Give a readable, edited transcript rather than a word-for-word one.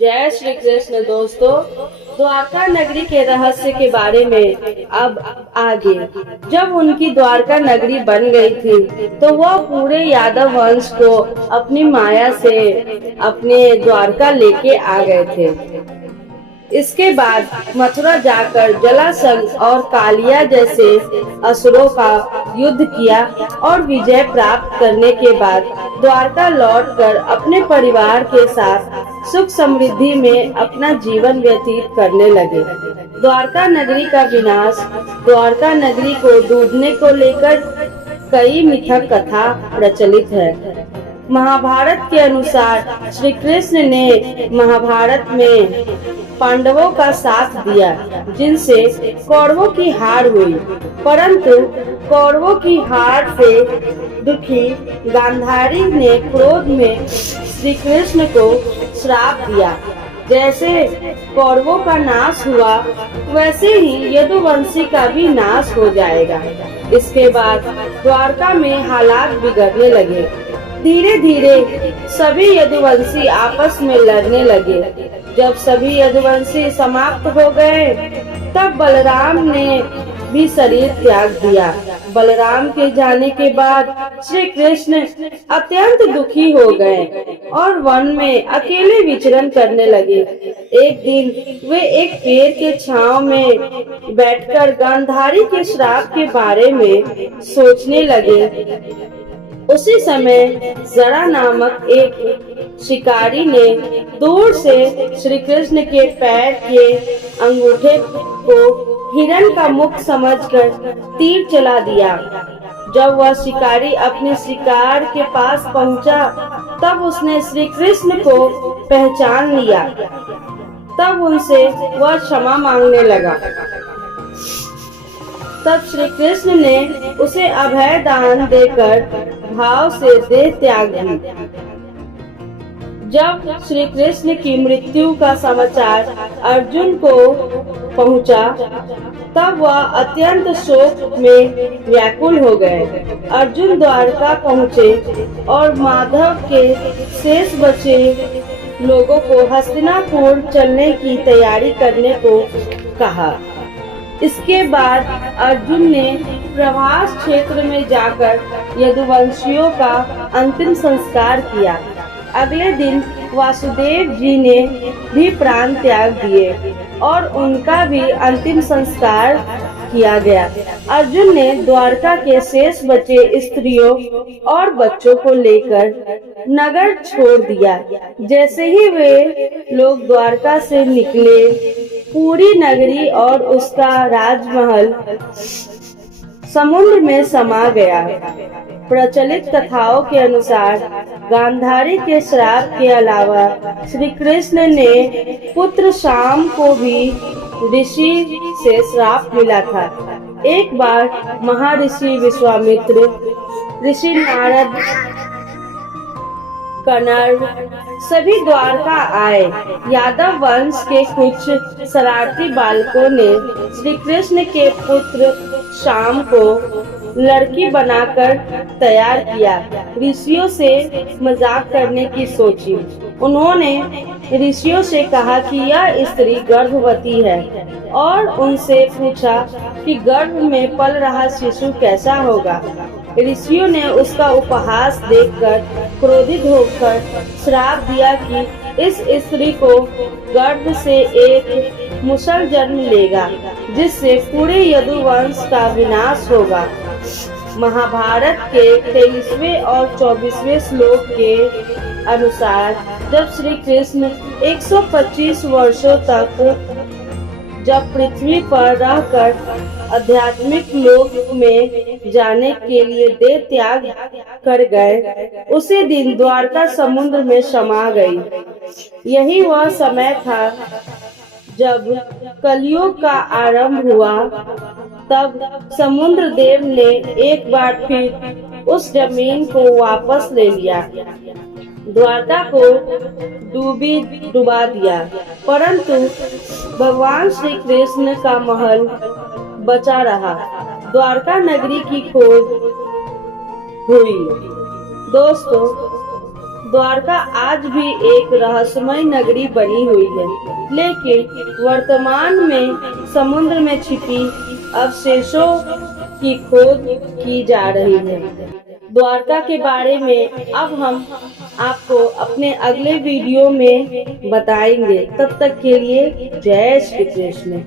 जय श्री कृष्ण दोस्तों। द्वारका नगरी के रहस्य के बारे में अब आगे। जब उनकी द्वारका नगरी बन गई थी तो वह पूरे यादव वंश को अपनी माया से अपने द्वारका लेके आ गए थे। इसके बाद मथुरा जाकर जलासंध और कालिया जैसे असुरों का युद्ध किया और विजय प्राप्त करने के बाद द्वारका लौटकर अपने परिवार के साथ सुख समृद्धि में अपना जीवन व्यतीत करने लगे। द्वारका नगरी का विनाश। द्वारका नगरी को डूबने को लेकर कई मिथक कथा प्रचलित है। महाभारत के अनुसार श्री कृष्ण ने महाभारत में पांडवों का साथ दिया, जिनसे कौरवों की हार हुई। परंतु कौरवों की हार से दुखी गांधारी ने क्रोध में श्री कृष्ण को श्राप दिया। जैसे कौरवों का नाश हुआ वैसे ही यदुवंशी का भी नाश हो जाएगा। इसके बाद द्वारका में हालात बिगड़ने लगे। धीरे धीरे सभी यदुवंशी आपस में लड़ने लगे। जब सभी यदुवंशी समाप्त हो गए तब बलराम ने भी शरीर त्याग दिया। बलराम के जाने के बाद श्री कृष्ण अत्यंत दुखी हो गए और वन में अकेले विचरण करने लगे। एक दिन वे एक पेड़ के छांव में बैठकर गांधारी के श्राप के बारे में सोचने लगे। उसी समय जरा नामक एक शिकारी ने दूर से श्री कृष्ण के पैर के अंगूठे को हिरण का मुख समझकर तीर चला दिया। जब वह शिकारी अपने शिकार के पास पहुंचा तब उसने श्री कृष्ण को पहचान लिया। तब उनसे वह क्षमा मांगने लगा। तब श्री कृष्ण ने उसे अभय दान देकर भाव से देह त्याग दी। जब श्री कृष्ण की मृत्यु का समाचार अर्जुन को पहुंचा तब वह अत्यंत शोक में व्याकुल हो गए। अर्जुन द्वारका पहुंचे और माधव के शेष बचे लोगों को हस्तिनापुर चलने की तैयारी करने को कहा। इसके बाद अर्जुन ने प्रभास क्षेत्र में जाकर यदुवंशियों का अंतिम संस्कार किया। अगले दिन वासुदेव जी ने भी प्राण त्याग दिए और उनका भी अंतिम संस्कार किया गया। अर्जुन ने द्वारका के शेष बचे स्त्रियों और बच्चों को लेकर नगर छोड़ दिया। जैसे ही वे लोग द्वारका से निकले, पूरी नगरी और उसका राजमहल समुद्र में समा गया। प्रचलित कथाओं के अनुसार गांधारी के श्राप के अलावा श्री कृष्ण ने पुत्र शाम को भी ऋषि से श्राप मिला था। एक बार महर्षि विश्वामित्र, ऋषि नारद, कर्ण सभी द्वारका आए। यादव वंश के कुछ शरारती बालकों ने श्री कृष्ण के पुत्र शाम को लड़की बनाकर तैयार किया। ऋषियों से मजाक करने की सोची। उन्होंने ऋषियों से कहा कि यह स्त्री गर्भवती है और उनसे पूछा कि गर्भ में पल रहा शिशु कैसा होगा। ऋषियों ने उसका उपहास देखकर क्रोधित होकर श्राप दिया कि इस स्त्री को गर्भ से एक मुसल जन्म लेगा, जिससे पूरे यदुवंश का विनाश होगा। महाभारत के 23वें और 24वें श्लोक के अनुसार जब श्री कृष्ण 125 वर्षों तक जब पृथ्वी पर रहकर आध्यात्मिक लोक में जाने के लिए देह त्याग कर गए, उसी दिन द्वारका समुद्र में समा गई। यही वह समय था जब कलयुग का आरंभ हुआ। तब समुद्र देव ने एक बार फिर उस जमीन को वापस ले लिया, द्वारका को डुबा दिया। परंतु भगवान श्री कृष्ण का महल बचा रहा। द्वारका नगरी की खोज हुई। दोस्तों, द्वारका आज भी एक रहस्यमय नगरी बनी हुई है, लेकिन वर्तमान में समुद्र में छिपी अवशेषों की खोज की जा रही है। द्वारका के बारे में अब हम आपको अपने अगले वीडियो में बताएंगे। तब तक के लिए जय श्री कृष्ण।